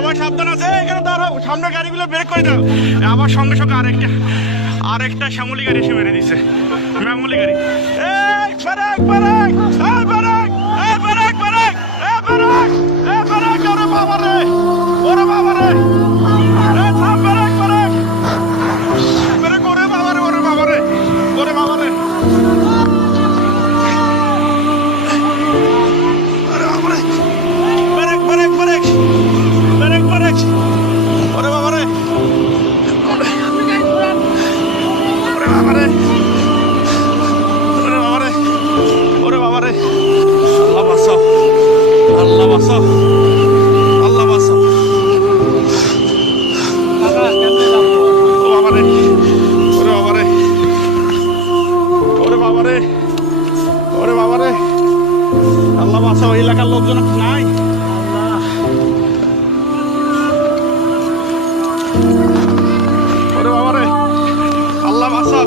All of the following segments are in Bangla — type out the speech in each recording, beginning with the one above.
সবাই সাবধান আছে, এখানে দাঁড়াও, সামনে গাড়িগুলো ব্রেক করে দাও। আবার সঙ্গে সঙ্গে আরেকটা শ্যামলি গাড়ি এসে মেরে দিছে, শ্যামলি গাড়ি। এই ব্রেক ব্রেক, এই ব্রেক, এই ব্রেক ব্রেক, এই ব্রেক, এই ব্রেক, ওরে বাবা রে, ওরে বাবা রে, এই থাম, ব্রেক ব্রেক, ব্রেক, ওরে বাবা রে, ওরে বাবা রে, ওরে বাবা রে, আল্লাহ বাঁচাও, আল্লাহ বাঁচাও। ও বাবারে, ওরে বাবারে, ওরে বাবারে, ওরে বাবারে, আল্লাহ বাঁচাও। এলাকার লোকজন নাই, ওরে বাবারে, আল্লাহ বাঁচাও,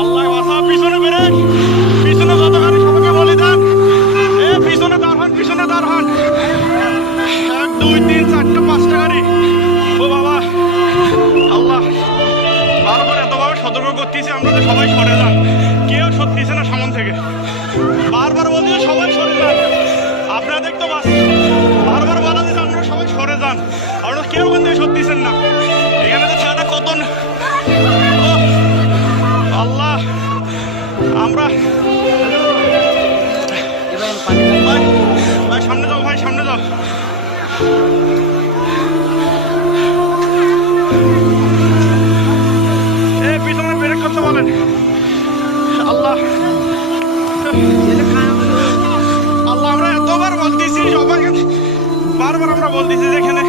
আল্লাহ বাঁচাও। পিছনে ব্রেক, পিছনে যত গাড়ি সবাইকে বলে দেন, পিছনে দাঁড়ান, পিছনে দাঁড়ান। 1 2 3 4 5টা গাড়ি। ও বাবা, আল্লাহ বারবার এতভাবে সতর্ক করতেছি আমরা যে সবাই সরে যান, কেউ সরতেছে না সামন থেকে। বারবার বলছি সবাই সরে যান, আপনারা দেখতে পাচ্ছেন, বারবার বলা দিচ্ছে আপনারা সবাই সরে যান, আপনারা কেউ কিন্তু সরতেছেন না। এখানে যে ছেলেটা কত, আল্লাহ, আমরা ভাই সামনে যাও, ভাই সামনে যাও। এই পিছনে ব্রেক করতে বলেন। আল্লাহ, আল্লাহ, আমরা এতবার বলতেছি সবাইকে, বারবার আমরা বলতেছি যে এখানে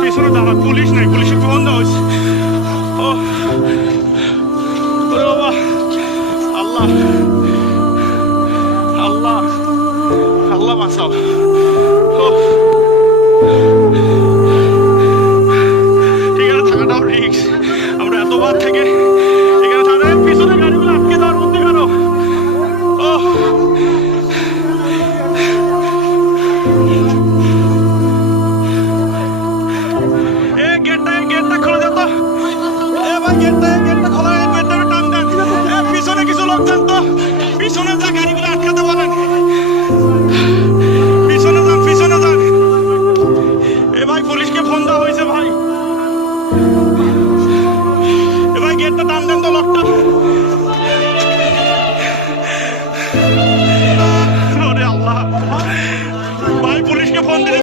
পিছনে দাঁড়া, পুলিশ নাই, পুলিশের বন্ধ হয়েছে। ও বাবা, আল্লাহ, আল্লাহ, আল্লাহ বাঁচাও। ঠিক আছে, থাকাটাও রিস্ক, আমরা এতবার থেকে এখানে থাকা, পিছনে গাড়িগুলো আটকে দেওয়ার মধ্যে কেন? ও গেটটা খুলে যেত, এ ভাই গেটটা